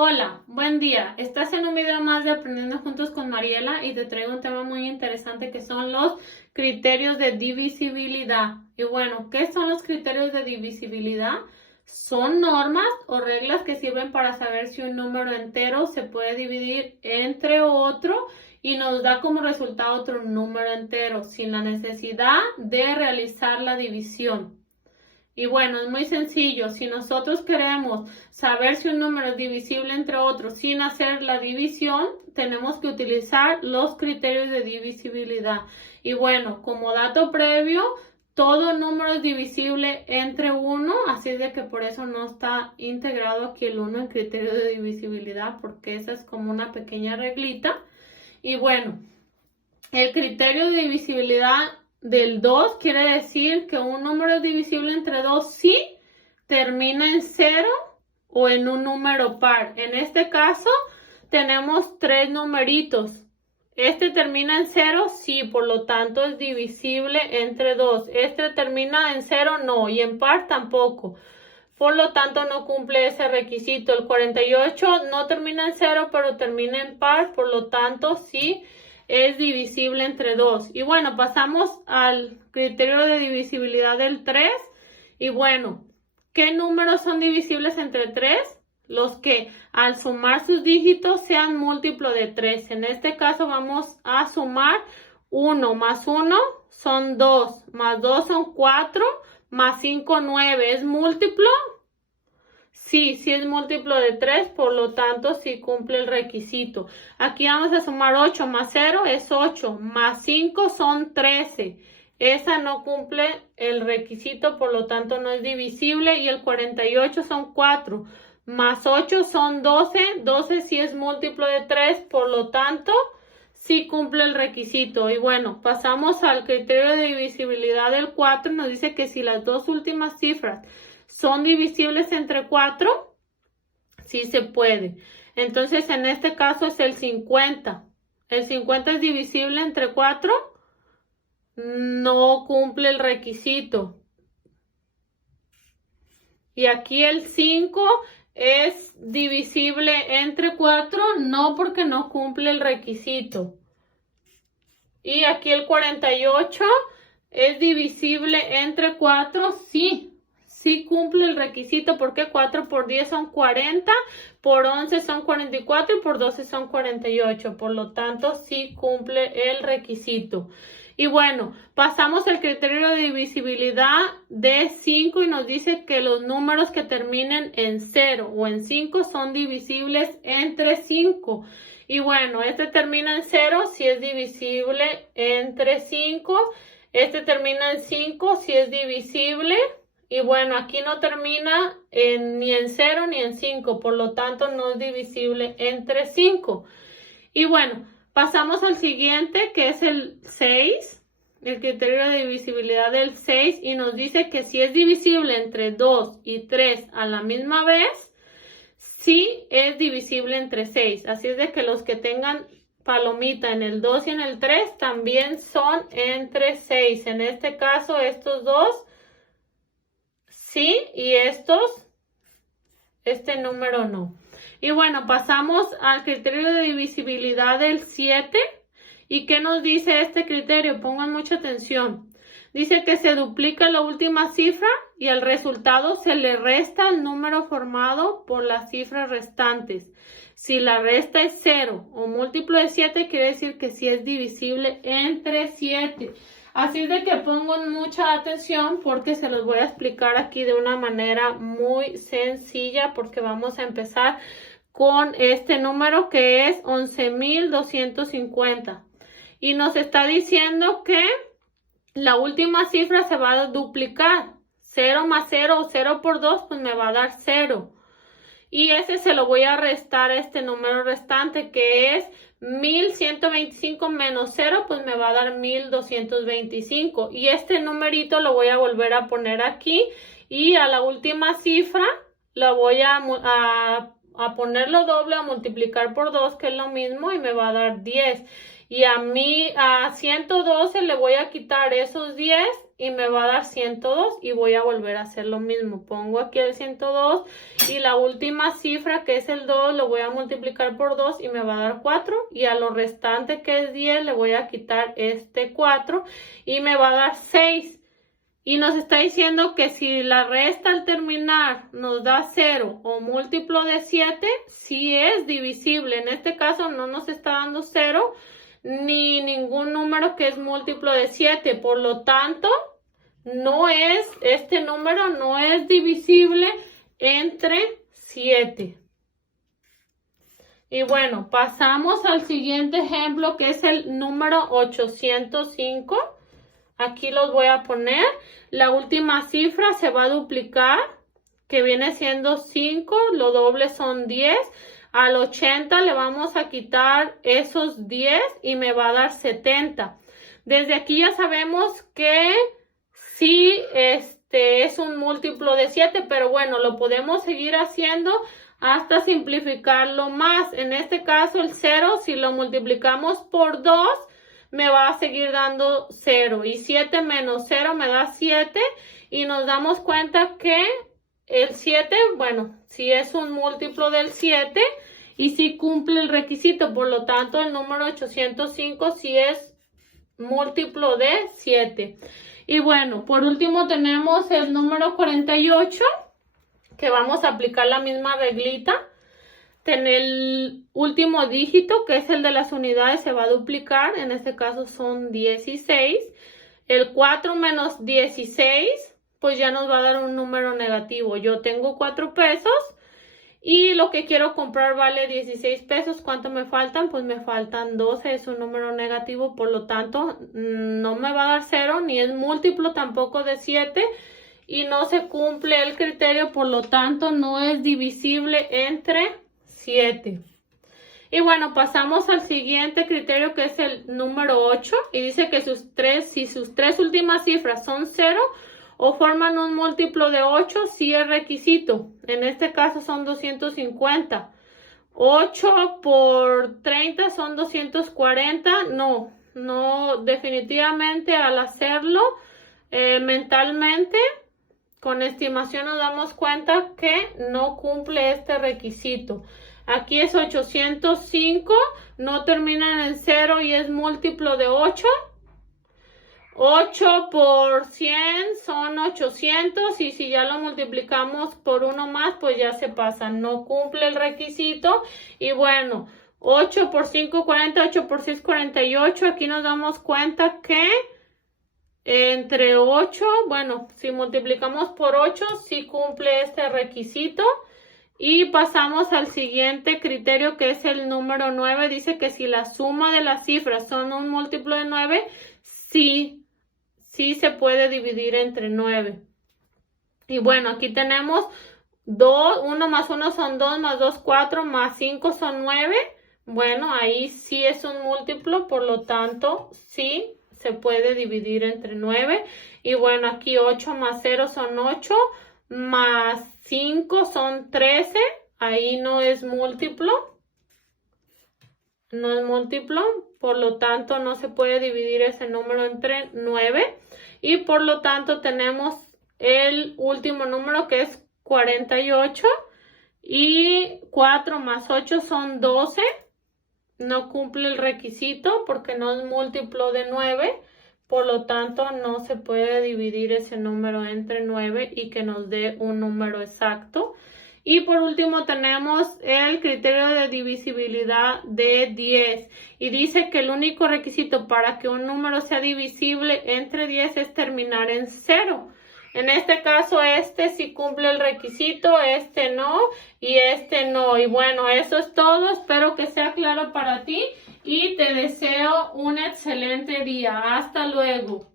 Hola, buen día. Estás en un video más de Aprendiendo Juntos con Mariela y te traigo un tema muy interesante que son los criterios de divisibilidad. Y bueno, ¿qué son los criterios de divisibilidad? Son normas o reglas que sirven para saber si un número entero se puede dividir entre otro y nos da como resultado otro número entero sin la necesidad de realizar la división. Y bueno, es muy sencillo. Si nosotros queremos saber si un número es divisible entre otros sin hacer la división, tenemos que utilizar los criterios de divisibilidad. Y bueno, como dato previo, todo número es divisible entre 1, así de que por eso no está integrado aquí el 1 en criterio de divisibilidad, porque esa es como una pequeña reglita. Y bueno, el criterio de divisibilidad del 2 quiere decir que un número es divisible entre 2 si termina en 0 o en un número par. En este caso tenemos tres numeritos. Este termina en 0, sí, por lo tanto es divisible entre 2. Este termina en 0, no, y en par tampoco. Por lo tanto no cumple ese requisito. El 48 no termina en 0, pero termina en par, por lo tanto sí es divisible entre 2. Y bueno, pasamos al criterio de divisibilidad del 3. Y bueno, ¿qué números son divisibles entre 3? Los que al sumar sus dígitos sean múltiplo de 3. En este caso vamos a sumar 1 más 1 son 2, más 2 son 4, más 5, 9. ¿Es múltiplo? Sí es múltiplo de 3, por lo tanto sí cumple el requisito. Aquí vamos a sumar 8 más 0 es 8, más 5 son 13. Esa no cumple el requisito, por lo tanto no es divisible. Y el 48 son 4, más 8 son 12. 12 sí es múltiplo de 3, por lo tanto sí cumple el requisito. Y bueno, pasamos al criterio de divisibilidad del 4. Nos dice que si las dos últimas cifras son divisibles entre 4, sí se puede. Entonces, en este caso es el 50. ¿El 50 es divisible entre 4? No cumple el requisito. Y aquí el 5 es divisible entre 4, no, porque no cumple el requisito. Y aquí el 48 es divisible entre 4, sí cumple el requisito, porque 4 por 10 son 40, por 11 son 44 y por 12 son 48. Por lo tanto, sí cumple el requisito. Y bueno, pasamos al criterio de divisibilidad de 5 y nos dice que los números que terminen en 0 o en 5 son divisibles entre 5. Y bueno, este termina en 0, si es divisible entre 5. Este termina en 5, si es divisible. Y bueno, aquí no termina ni en 0 ni en 5, por lo tanto no es divisible entre 5. Y bueno, pasamos al siguiente, que es el 6, el criterio de divisibilidad del 6, y nos dice que si es divisible entre 2 y 3 a la misma vez, sí es divisible entre 6. Así es de que los que tengan palomita en el 2 y en el 3 también son entre 6. En este caso, estos dos sí, y este número no. Y bueno, pasamos al criterio de divisibilidad del 7. ¿Y qué nos dice este criterio? Pongan mucha atención. Dice que se duplica la última cifra y al resultado se le resta el número formado por las cifras restantes. Si la resta es 0 o múltiplo de 7, quiere decir que sí es divisible entre 7. Así es de que pongan mucha atención, porque se los voy a explicar aquí de una manera muy sencilla, porque vamos a empezar con este número que es 11,250. Y nos está diciendo que la última cifra se va a duplicar. 0 más 0 o 0 por 2, pues me va a dar 0. Y ese se lo voy a restar a este número restante, que es 1125 menos 0, pues me va a dar 1225. Y este numerito lo voy a volver a poner aquí. Y a la última cifra la voy a ponerlo doble, a multiplicar por 2, que es lo mismo, y me va a dar 10. Y a 112 le voy a quitar esos 10 y me va a dar 102 y voy a volver a hacer lo mismo. Pongo aquí el 102 y la última cifra que es el 2 lo voy a multiplicar por 2 y me va a dar 4 y a lo restante que es 10 le voy a quitar este 4 y me va a dar 6. Y nos está diciendo que si la resta al terminar nos da 0 o múltiplo de 7, sí es divisible. En este caso no nos está dando 0 ni ningún número que es múltiplo de 7. Por lo tanto, este número no es divisible entre 7. Y bueno, pasamos al siguiente ejemplo que es el número 805. Aquí los voy a poner. La última cifra se va a duplicar, que viene siendo 5. Lo doble son 10. Al 80 le vamos a quitar esos 10 y me va a dar 70. Desde aquí ya sabemos que sí, es un múltiplo de 7, pero bueno, lo podemos seguir haciendo hasta simplificarlo más. En este caso el 0, si lo multiplicamos por 2, me va a seguir dando 0 y 7 menos 0 me da 7 y nos damos cuenta que el 7, bueno, si es un múltiplo del 7 y si cumple el requisito, por lo tanto el número 805 sí es múltiplo de 7. Y bueno, por último tenemos el número 48, que vamos a aplicar la misma reglita. En el último dígito, que es el de las unidades, se va a duplicar. En este caso son 16. El 4 menos 16, pues ya nos va a dar un número negativo. Yo tengo 4 pesos y lo que quiero comprar vale 16 pesos. ¿Cuánto me faltan? Pues me faltan 12. Es un número negativo, por lo tanto no me va a dar 0, ni es múltiplo tampoco de 7. Y no se cumple el criterio, por lo tanto no es divisible entre 7. Y bueno, pasamos al siguiente criterio que es el número 8 y dice que si sus tres últimas cifras son 0 o forman un múltiplo de 8, sí es requisito. En este caso son 250. 8 por 30 son 240. No, definitivamente al hacerlo mentalmente, con estimación nos damos cuenta que no cumple este requisito. Aquí es 805, no termina en 0 y es múltiplo de 8. 8 por 100 son 800 y si ya lo multiplicamos por uno más, pues ya se pasa. No cumple el requisito. Y bueno, 8 por 5, 40, 8 por 6, 48. Aquí nos damos cuenta que entre 8, bueno, si multiplicamos por 8, sí cumple este requisito. Y pasamos al siguiente criterio que es el número 9. Dice que si la suma de las cifras son un múltiplo de 9, sí se puede dividir entre 9. Y bueno, aquí tenemos 2, 1 más 1 son 2, más 2, 4, más 5 son 9. Bueno, ahí sí es un múltiplo, por lo tanto, sí se puede dividir entre 9. Y bueno, aquí 8 más 0 son 8. Más 5 son 13, ahí no es múltiplo, por lo tanto no se puede dividir ese número entre 9 y por lo tanto tenemos el último número que es 48 y 4 más 8 son 12, no cumple el requisito porque no es múltiplo de 9. Por lo tanto, no se puede dividir ese número entre 9 y que nos dé un número exacto. Y por último tenemos el criterio de divisibilidad de 10. Y dice que el único requisito para que un número sea divisible entre 10 es terminar en 0. En este caso, este sí cumple el requisito, este no y este no. Y bueno, eso es todo. Espero que sea claro para ti y te deseo un excelente día. Hasta luego.